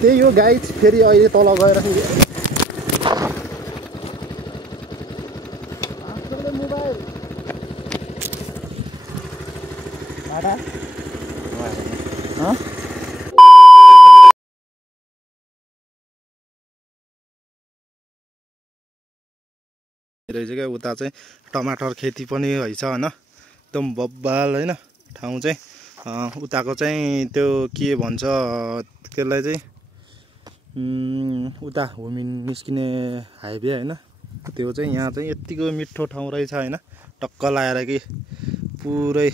त्यही हो गाइज फेरि अहिले तल गएर मोबाइल रहेछ क्या उता चाहिँ टमाटर खेती पनि रहेछ होइन एकदम बब्बाल होइन ठाउँ चाहिँ उताको चाहिँ त्यो के भन्छ त्यसलाई चाहिँ उता होमिन निस्किने हाइवे होइन त्यो चाहिँ यहाँ चाहिँ यतिको मिठो ठाउँ रहेछ होइन टक्क लाएर कि पुरै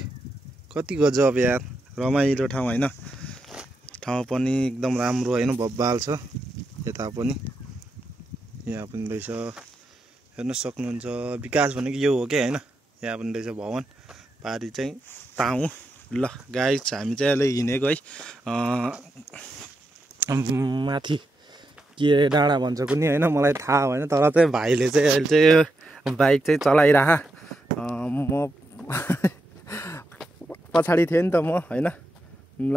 कति गजब यार रमाइलो ठाउँ होइन ठाउँ पनि एकदम राम्रो होइन बब्बाल छ यता पनि यहाँ पनि रहेछ हेर्न सक्नुहुन्छ विकास भनेको यो हो क्या होइन यहाँ पनि रहेछ भवन पारी चाहिँ ताउँ ल गाइस हामी चाहिँ अहिले हिँडेको है माथि के डाँडा भन्छ कुनै होइन मलाई थाहा भएन तर चाहिँ भाइले चाहिँ अहिले चाहिँ बाइक चाहिँ चलाइरह म पछाडि थिएँ नि त म होइन ल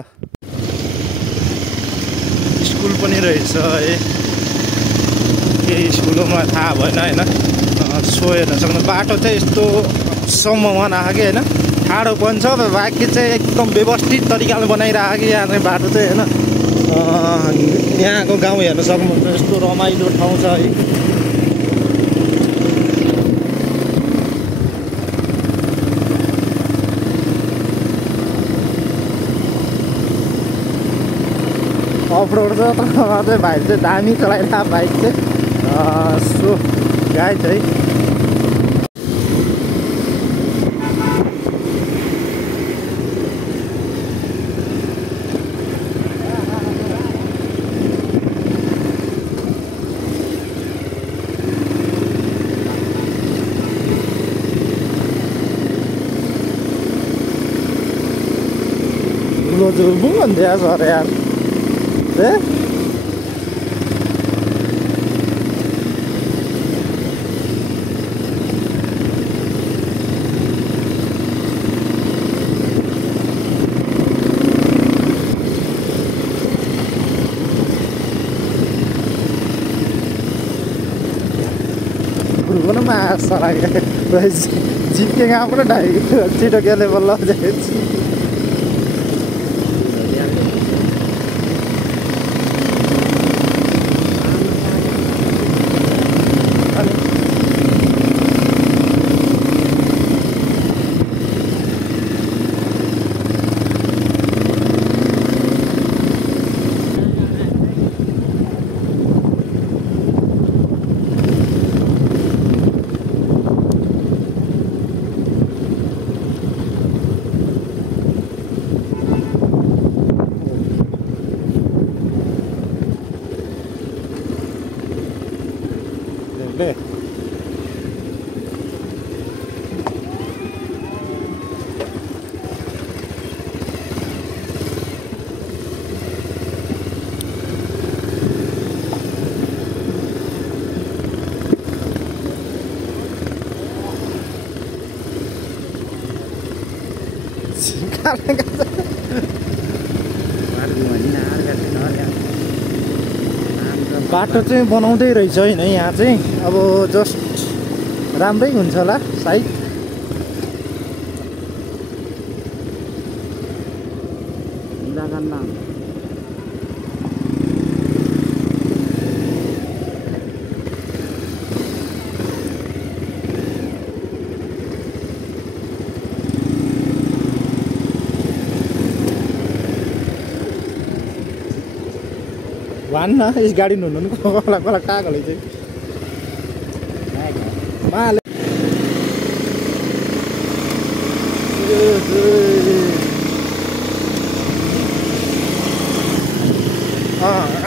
स्कुल पनि रहेछ है के स्कुल हो मलाई थाहा भएन होइन सो हेर्न सक्नु बाटो चाहिँ यस्तो सम्ममा आएको कि होइन ठाडो पनि छ बाँकी चाहिँ एकदम व्यवस्थित तरिकाले बनाइरहेको कि यहाँ चाहिँ बाटो चाहिँ होइन यहाँको गाउँ हेर्न सक्नुहुन्छ यस्तो रमाइलो ठाउँ छ है अफरोड छ तर चाहिँ भाइ चाहिँ दामी चलाइरहेको बाइक चाहिँ सो गाइड है Bung kan dia sorean. Bruno mas sorean. Terus jeep yang apa dah? Cito ke level lah jadi. Le. बाटो चाहिँ बनाउँदै रहेछ हैन यहाँ चाहिँ अब जस्ट राम्रै हुन्छ होला सायद भन्न यस गाडी नुन्नु कोला कोला कागले चाहिँ माले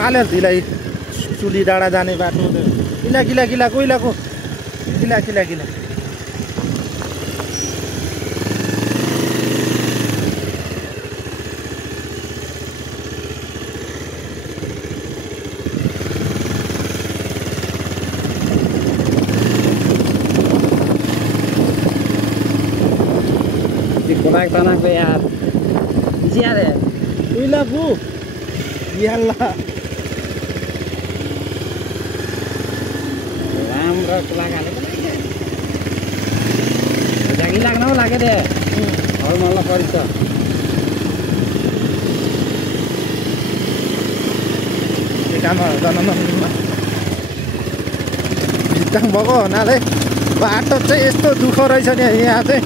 आलेर ढिलाई चुली डाँडा जाने बाटो किला किला किला कोइलाको किला किला किला Tanah kayak siapa? Koilaku yalla Lagi लाग्न हो लाग्यो दे हल मलाई परिछ कामहरू गर्न नमिल्नु भित्ताङ भएको हुनाले बाटो चाहिँ यस्तो दुःख रहेछ नि यहाँ चाहिँ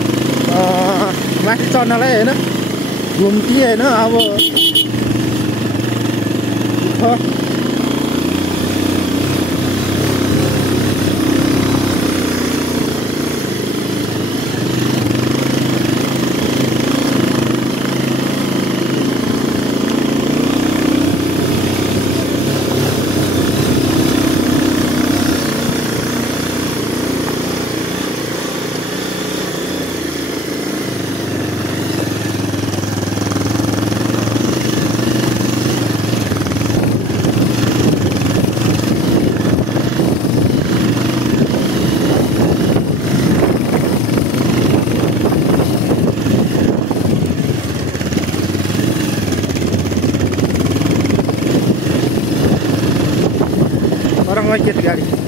माथि चढ्नलाई होइन घुम्ती होइन अब दुःख Get गाडी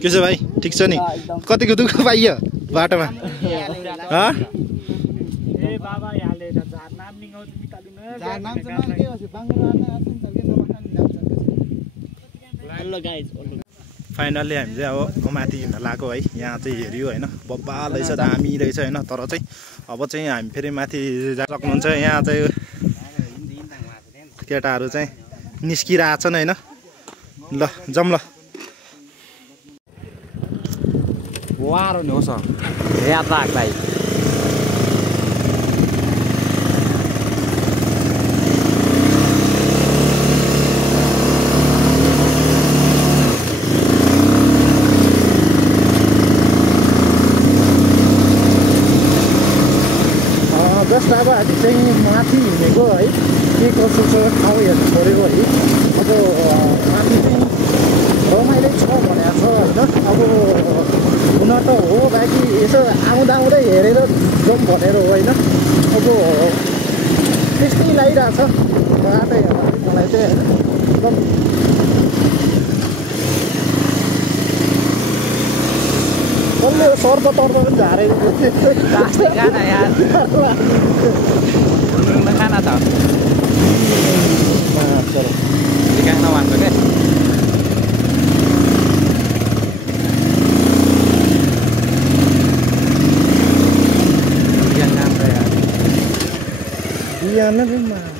के छ भाइ ठीक छ नि कतिको दुःख पाइयो बाटोमा फाइनल्ली हामी चाहिँ अब माथि हिँड्न लाग्यो है यहाँ चाहिँ हेऱ्यो होइन बब्बाल रहेछ दामी रहेछ होइन तर चाहिँ अब चाहिँ हामी फेरि माथि सक्नुहुन्छ यहाँ चाहिँ केटाहरू चाहिँ निस्किरहेछन् होइन ल जाउँ ल वारो नि हो सर यात्रा लाग्दै जस्ट अब हामी चाहिँ माथि हिँडेको है के कसो छ ठाउँ हेर्नु पऱ्यो है अब माथि चाहिँ रमाइलो छ भनेको छ होइन अब हुन त हो बाँकी यसो आउँदा आउँदै हेरेर जाउँ भनेर हो होइन अब त्यस्तै लागिरहेछ बाटो हेर्दा मलाई चाहिँ होइन एकदम कसले सर्पतर्प पनि झारेको खाना यार खाना त चलो चिकन नभन्छ के बिहान पनि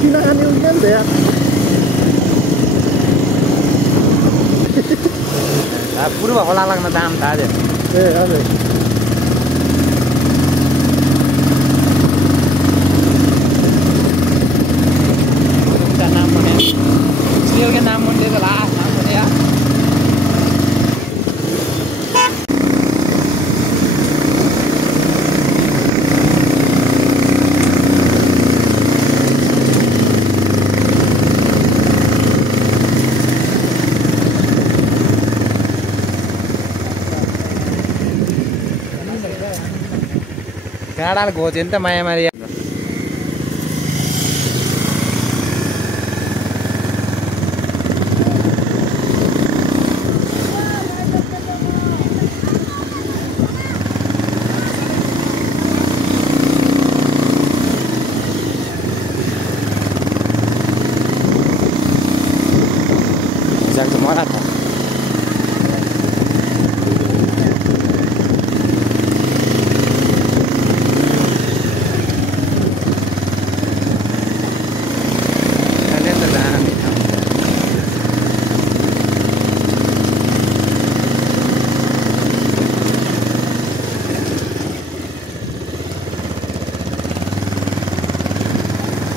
China kan yung yan deh. पूर्व खोला लाग्न दाम थाहा थियो हजुर नाम भने स्टिलको नाम भन्दै त लास्ट नाम भने यार गाडाले घोच्यो नि त माया मारी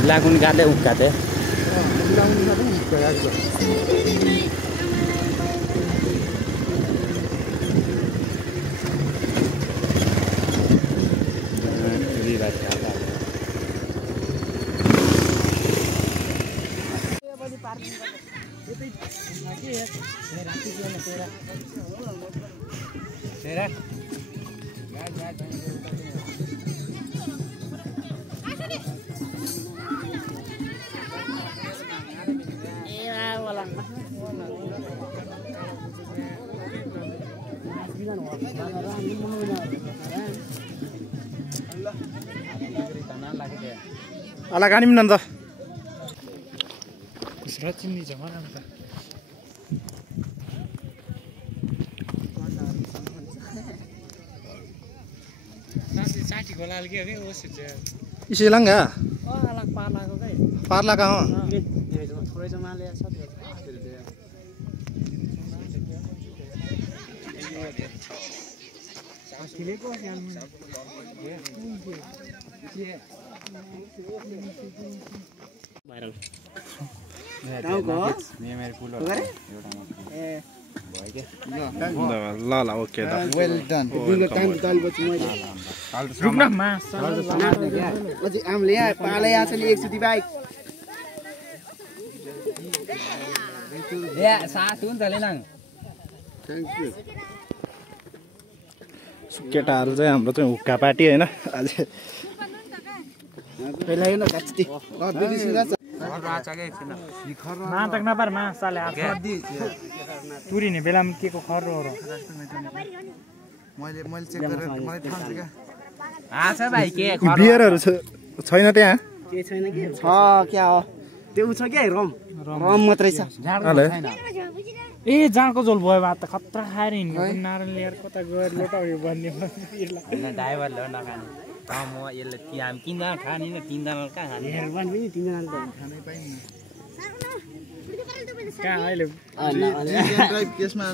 लाଗୁन गाडे उक्काते Ala kanim nanti. Surat ini jangan nanti. Nanti cati gola lagi apa usus je. Isi lang nggak? Oh anak parla kau kan? Parla kau? Thora sama lihat satu. Kili ko yan. Viral. Tahu kok? Memory full. ल ल okay दा Well done. Dingo time dal बच्ची मैले. रुकना मास. अझै आम ल्याए पाले आछ नि 100 बाइक. या साथ हुन्छ लेनाङ. Thank you. केटाहरु चाहिँ हाम्रो चाहिँ हुक्का पार्टी हैन आज पहिला हेर्न गाछटी नाटक नपार मा साले तुरिने बेलामा के को खर हो र मैले चेक गरेर मलाई थाहा छ के आछ भाइ के खर बियरहरु छैन त्यहाँ के छैन के छ क्या हो त्यो छ के रम मात्रै छ छैन ए जाँको झोल भयो बा त खतरा खाएर हिँड्नु नारायण ल्याएर कता गएर लोटाउयो भन्ने ड्राइभर ल्याउ नखाने म यसले हामी किन्दा खाने न तिनजना कहाँ खाने हेरबान पनि तिनजना त खानै पाइन्न कहाँ अहिले ड्राइभ केसमा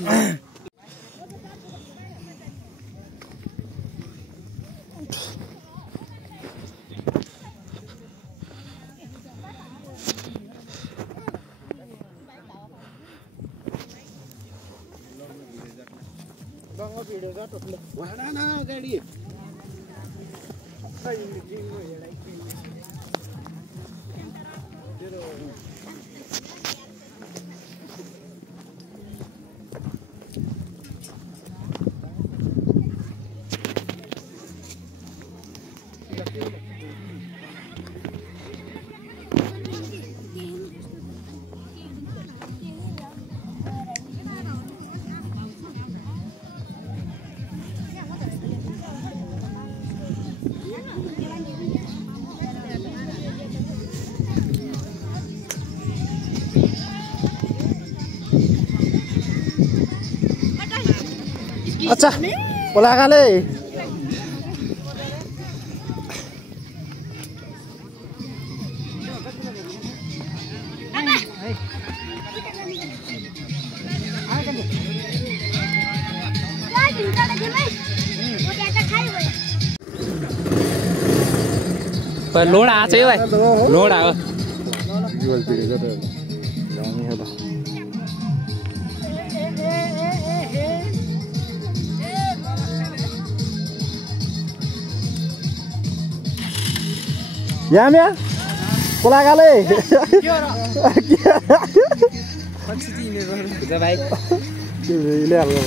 वाडाना गाडी अच्छा बोला गाले लोड आएको छ है भाइ लोड आयो याम्या कोलागाले भाइ ले हाल्नु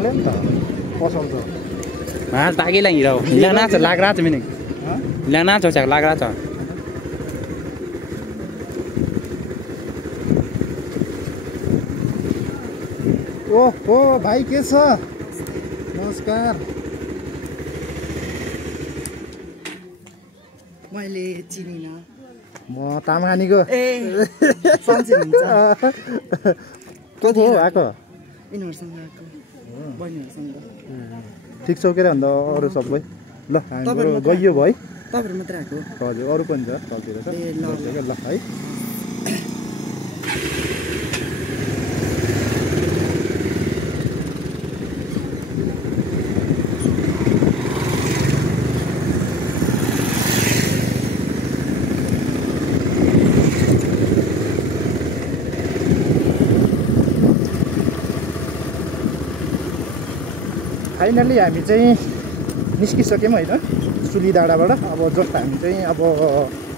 Lang ta. Kosong tu. Mas tak gila ni tau. Hilang nak lagra tu mending. Hilang nak cocok lagra tu. Oh, भाइ के छ? नमस्कार. मैले चिनिन. म तामानीको. ए सन्चै हुन्छ. कति हो आको? यिनीहरुसँग आको. बहिनीहरुसँग. ठिक छ के अन्त अरु सबै. ल हामी गइयो भाइ. तपाईहरु मात्र आको. हजुर अरु पनि छ तलतिर छ. ए ल है. फाइनली हामी चाहिँ निस्किसक्यौँ हैन सुली डाँडाबाट अब जस्ट हामी चाहिँ अब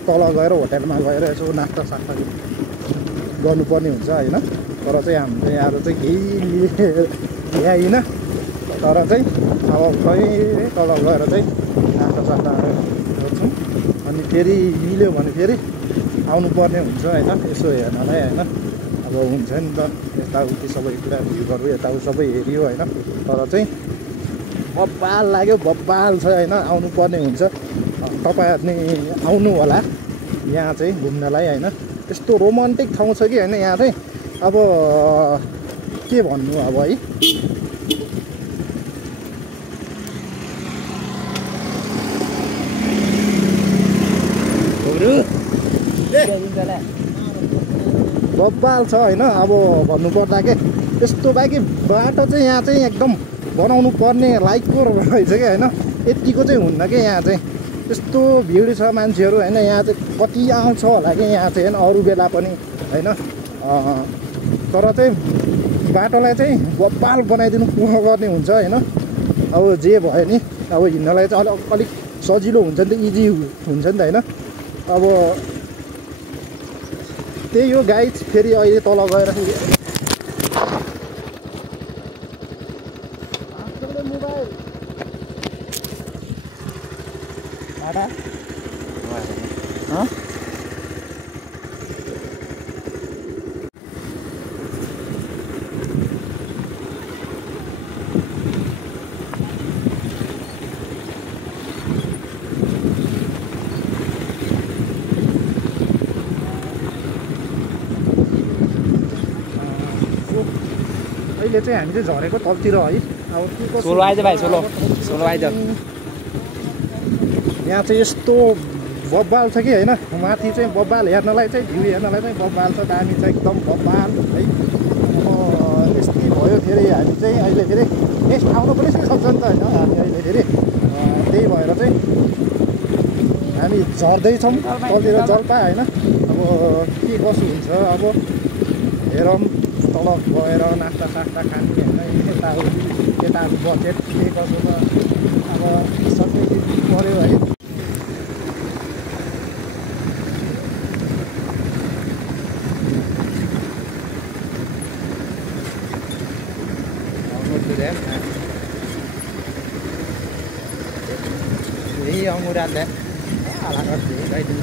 तल गएर होटलमा गएर यसो नास्ता सास्ता गर्नुपर्ने हुन्छ हैन तर चाहिँ हामीले आज चाहिँ केही ल्याइन तर चाहिँ अब खै तल गएर चाहिँ नास्ता सास्ता गर्छौँ अनि फेरि मिल्यो भने फेरि आउनुपर्ने हुन्छ हैन यसो हेर्नलाई हैन अब हुन्छ नि त यताउति सबै कुरा भ्यूहरू यताउति सबै हेरियो हैन तर चाहिँ बब्बाल लाग्यो बब्बाल छ हैन आउनु पर्ने हुन्छ तपाईहरु नि आउनु होला यहाँ चाहिँ घुम्नलाई हैन यस्तो रोमान्टिक ठाउँ छ कि हैन यहाँ चाहिँ अब के भन्नु अब है बब्बाल छ हैन अब भन्नुपर्दा के यस्तो बाकी बाटो चाहिँ यहाँ चाहिँ एकदम बनाउनु पर्ने लाइकको रहेछ क्या हैन यतिको चाहिँ हुन्न कि यहाँ चाहिँ यस्तो भिड छ मान्छेहरू हैन यहाँ चाहिँ कति आउँछ होला कि यहाँ चाहिँ हैन अरू बेला पनि हैन तर चाहिँ बाटोलाई चाहिँ बब्बाल बनाइदिनु पर्ने हुन्छ हैन अब जे भयो नि अब हिँड्नलाई चाहिँ अलिक सजिलो हुन्छ नि त इजी हुन्छ नि त हैन अब त्यही हो गाइज फेरि अहिले तल गएर अहिले चाहिँ हामी चाहिँ झरेको तलतिर है अब के कसो सोलो आइज भाइ सोलो आइज यहाँ चाहिँ यस्तो बब्बाल छ कि हैन माथि चाहिँ बब्बाल हेर्नलाई चाहिँ भ्यू हेर्नलाई चाहिँ बब्बाल छ दामी चाहिँ एकदम बब्बाल है यस्तै भयो फेरि हामी चाहिँ अहिले फेरि नेक्स्ट आउनु पनि सक्छ नि त हैन हामी अहिले फेरि त्यही भएर चाहिँ हामी झर्दैछौँ तलतिर जल्पा हैन अब के कसो हुन्छ अब हेरौँ तल गएर नास्ता सास्ता खाने होइन यताहरू बजेट के कसो त अब सबै पऱ्यो है Iya, murah deh. Alah, kayak gitu.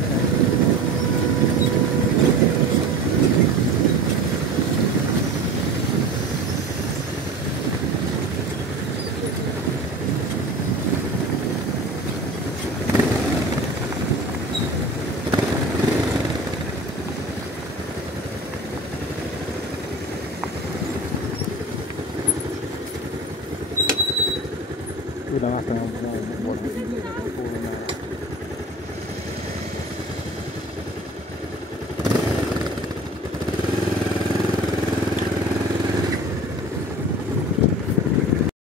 Udah nggak